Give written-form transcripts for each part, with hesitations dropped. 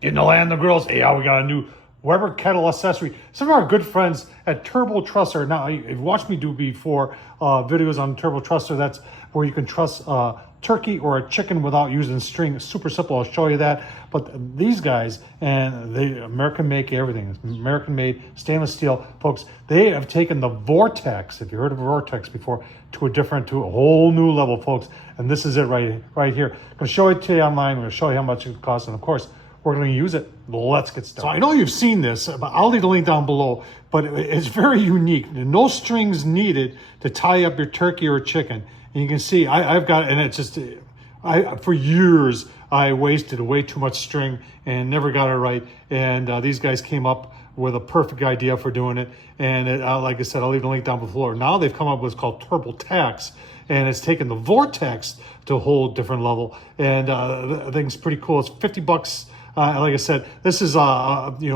Getting to land the grills. Hey, yeah, we got a new Weber kettle accessory. Some of our good friends at Turbotrusser. Now, you've watched me do before videos on Turbotrusser. That's where you can truss turkey or a chicken without using string. It's super simple. I'll show you that. But these guys, and they American make everything. It's American made stainless steel, folks. They have taken the Vortex, if you heard of Vortex before, to a whole new level, folks. And this is it right here. I'm gonna show it to you online. I'm gonna show you how much it costs, and of course, we're going to use it. Let's get started. So I know you've seen this, but I'll leave the link down below, but it's very unique. No strings needed to tie up your turkey or chicken. And you can see I've got, and it's just, for years, I wasted way too much string and never got it right. And these guys came up with a perfect idea for doing it. And like I said, I'll leave the link down below. Now they've come up with what's called TurboTex, and it's taken the Vortex to a whole different level. And I think it's pretty cool. It's $50. Like I said, this is,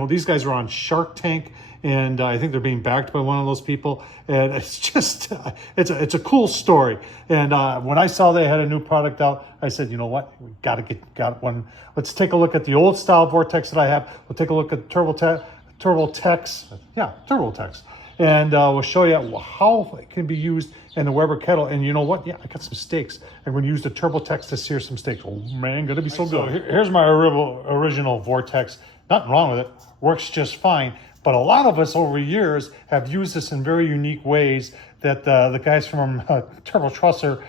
these guys are on Shark Tank, and I think they're being backed by one of those people. And it's just, it's a cool story. And when I saw they had a new product out, I said, you know what, we got one. Let's take a look at the old style Vortex that I have. We'll take a look at TurboTex. Yeah, TurboTex. And we'll show you how it can be used in the Weber kettle. And you know what? Yeah, I got some steaks. I'm going to use the TurboTex to sear some steaks. Oh man, going to be so good. So here's my original Vortex. Nothing wrong with it. Works just fine. But a lot of us over years have used this in very unique ways that the guys from Turbotrusser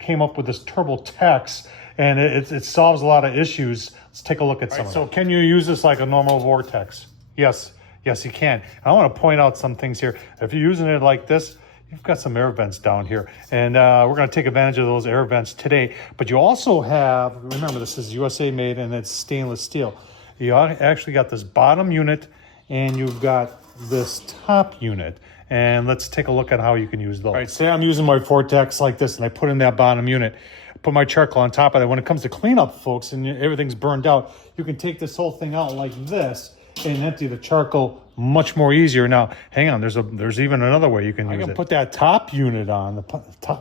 came up with this TurboTex, and it solves a lot of issues. Let's take a look at some of them. So can you use this like a normal Vortex? Yes, you can. I want to point out some things here. If you're using it like this, you've got some air vents down here, and we're going to take advantage of those air vents today. But you also have, remember, this is USA made and it's stainless steel. You actually got this bottom unit and you've got this top unit. And let's take a look at how you can use those. All right, say I'm using my Vortex like this and I put in that bottom unit, put my charcoal on top of it. When it comes to cleanup, folks, and everything's burned out, you can take this whole thing out like this and empty the charcoal much more easier. Now, hang on, there's even another way you can use it. I can put that top unit on, the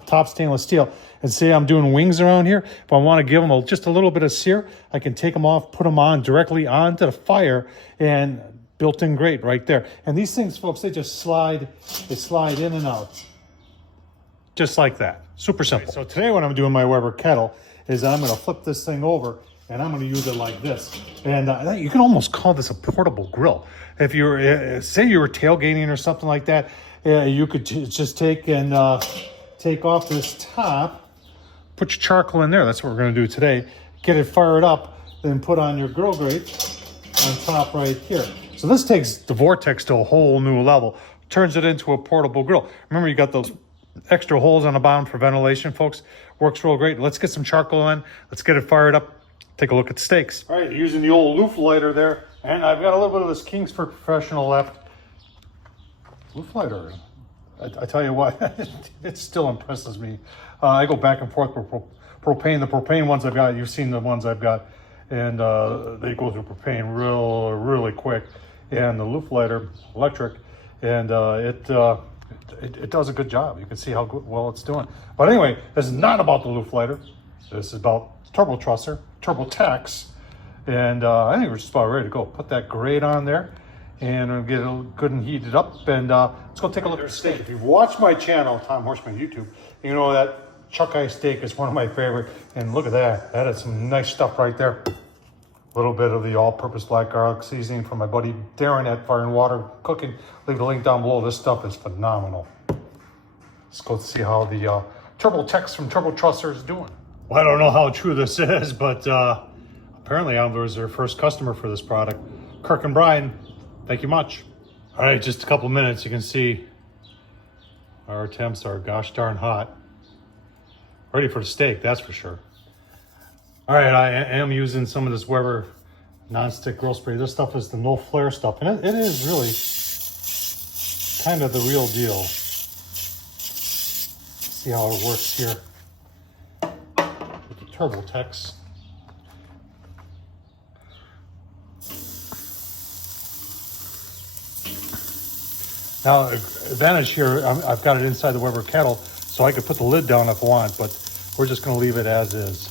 top stainless steel, and say I'm doing wings around here. If I want to give them just a little bit of sear, I can take them off, put them on directly onto the fire, and built-in grate right there. And these things, folks, they just slide in and out. Just like that. Super simple. Right, so today what I'm doing my Weber kettle is I'm going to flip this thing over, and I'm going to use it like this. And you can almost call this a portable grill. If you were, say you were tailgating or something like that, you could just take off this top, put your charcoal in there. That's what we're going to do today. Get it fired up, then put on your grill grate on top right here. So this takes the Vortex to a whole new level, turns it into a portable grill. Remember, you got those extra holes on the bottom for ventilation, folks. Works real great. Let's get some charcoal in. Let's get it fired up. Take a look at the steaks. All right, using the old loop lighter there, and I've got a little bit of this Kingsford Professional left. Loop lighter, I tell you what, it still impresses me. I go back and forth with propane. The propane ones I've got, you've seen the ones I've got, and they go through propane really quick. And the loop lighter, electric, and it does a good job. You can see how well it's doing. But anyway, this is not about the loop lighter. This is about Turbotrusser TurboTex, and I think we're just about ready to go. Put that grate on there, and we'll get it good and heated up. And let's go take a look at the steak. If you've watched my channel, Tom Horseman YouTube, you know that chuck eye steak is one of my favorite. And look at that. That is some nice stuff right there. A little bit of the all-purpose black garlic seasoning from my buddy Darren at Fire and Water Cooking. Leave the link down below. This stuff is phenomenal. Let's go see how the TurboTex from Turbotrusser is doing. Well, I don't know how true this is, but apparently I was their first customer for this product. Kirk and Brian, thank you much. All right, just a couple minutes. You can see our attempts are gosh darn hot. Ready for the steak, that's for sure. All right, I am using some of this Weber nonstick grill spray. This stuff is the no flare stuff, and it is really kind of the real deal. See how it works here with the TurboTex. Now, advantage here, I've got it inside the Weber kettle, so I could put the lid down if I want, but we're just going to leave it as is.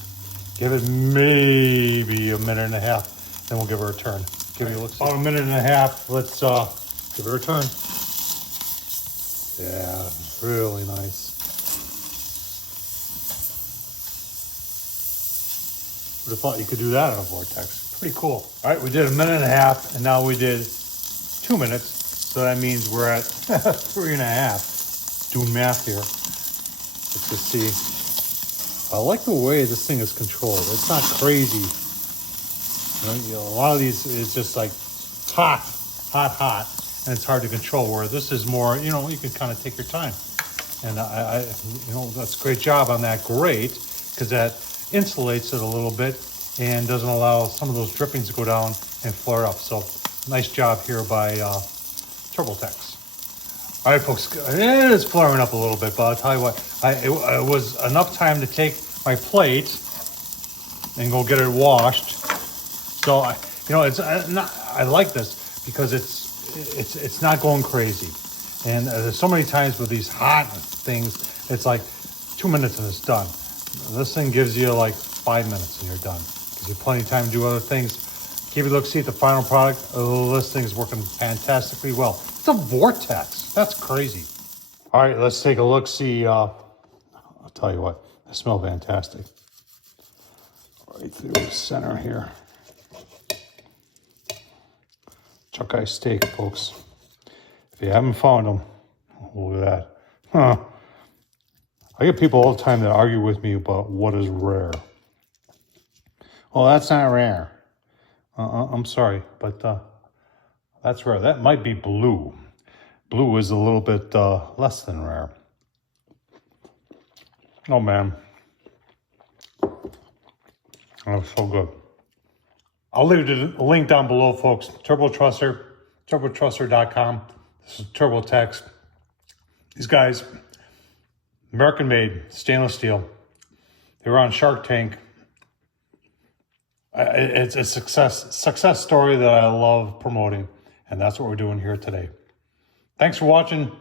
Give it maybe a minute and a half. then we'll give her a turn. Give it about a minute and a half. Let's give her a turn. Yeah, really nice. Would have thought you could do that on a Vortex. Pretty cool. All right, we did a minute and a half, and now we did 2 minutes. So that means we're at 3.5. Doing math here. Let's just see. I like the way this thing is controlled. It's not crazy. You know, a lot of these is just like hot, and it's hard to control. Where this is more, you know, you can kind of take your time. And I you know, that's a great job on that grate, because that insulates it a little bit and doesn't allow some of those drippings to go down and flare up. So nice job here by TurboTex. All right, folks, it is flaring up a little bit, but I'll tell you what, it was enough time to take my plate and go get it washed. So you know, I like this because it's not going crazy. And there's so many times with these hot things, it's like 2 minutes and it's done. This thing gives you like 5 minutes and you're done. Gives you plenty of time to do other things. Give you a look, see at the final product. Oh, this thing's working fantastically well. It's a Vortex. That's crazy. All right, let's take a look, see. I'll tell you what, they smell fantastic. Right through the center here. Chuck eye steak, folks. If you haven't found them, look at that. Huh. I get people all the time that argue with me about what is rare. Oh, that's not rare. I'm sorry, but that's rare. That might be blue. Blue is a little bit less than rare. Oh, man. Oh, so good. I'll leave the link down below, folks. Turbotrusser, turbotrusser.com. This is TurboTex. These guys, American-made, stainless steel. They were on Shark Tank. It's a success story that I love promoting, and that's what we're doing here today. Thanks for watching.